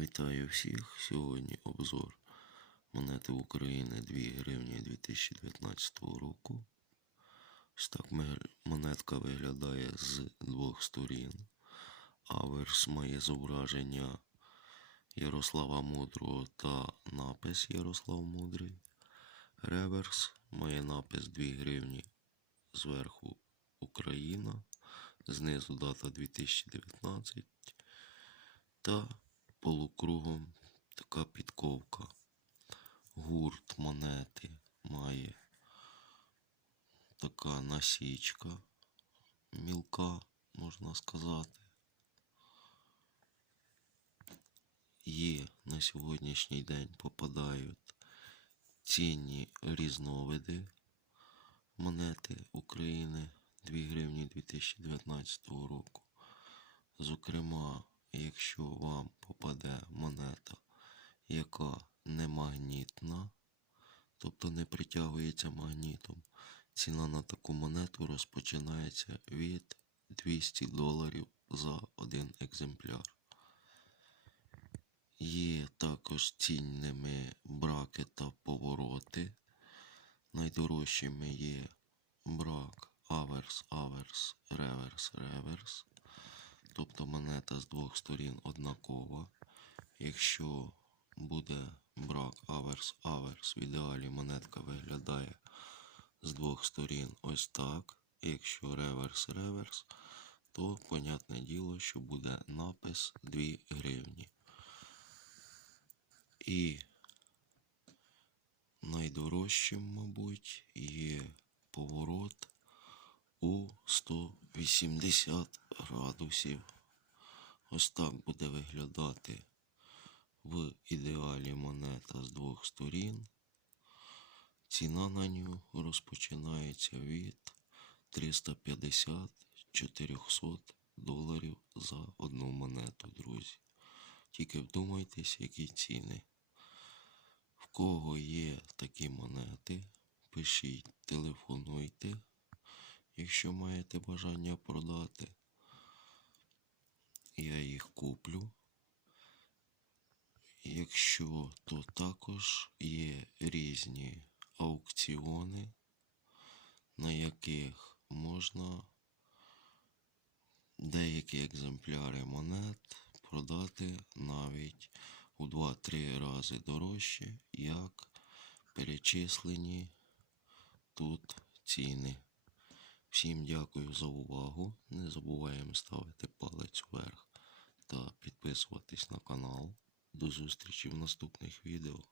Вітаю всіх! Сьогодні обзор монети України 2 гривні 2019 року. Ось так монетка виглядає з двох сторін. Аверс має зображення Ярослава Мудрого та напис Ярослав Мудрий. Реверс має напис 2 гривні зверху Україна, знизу дата 2019 та полукругом така підковка. Гурт монети має така насічка мілка, можна сказати. Є на сьогоднішній день попадають цінні різновиди монети України 2 гривні 2019 року. Зокрема, якщо вам попаде монета, яка не магнітна, тобто не притягується магнітом, ціна на таку монету розпочинається від 200 доларів за один екземпляр. Є також цінними браки та повороти. Найдорожчими є брак аверс, аверс, реверс, реверс. Тобто монета з двох сторін однакова. Якщо буде брак аверс, аверс, в ідеалі монетка виглядає з двох сторін ось так. Якщо реверс, реверс, то понятне діло, що буде напис 2 гривні. І найдорожчим, мабуть, є поворот у 180 градусів. Ось так буде виглядати в ідеалі монета з двох сторін. Ціна на нього розпочинається від 350-400 доларів за одну монету, друзі. Тільки вдумайтесь, які ціни. В кого є такі монети, пишіть, телефонуйте, якщо маєте бажання продати. Я їх куплю. Якщо то також є різні аукціони, на яких можна деякі екземпляри монет продати навіть у 2-3 рази дорожче, як перечислені тут ціни. Всім дякую за увагу. Не забуваємо ставити палець вверх підписуватись на канал. До зустрічі в наступних відео.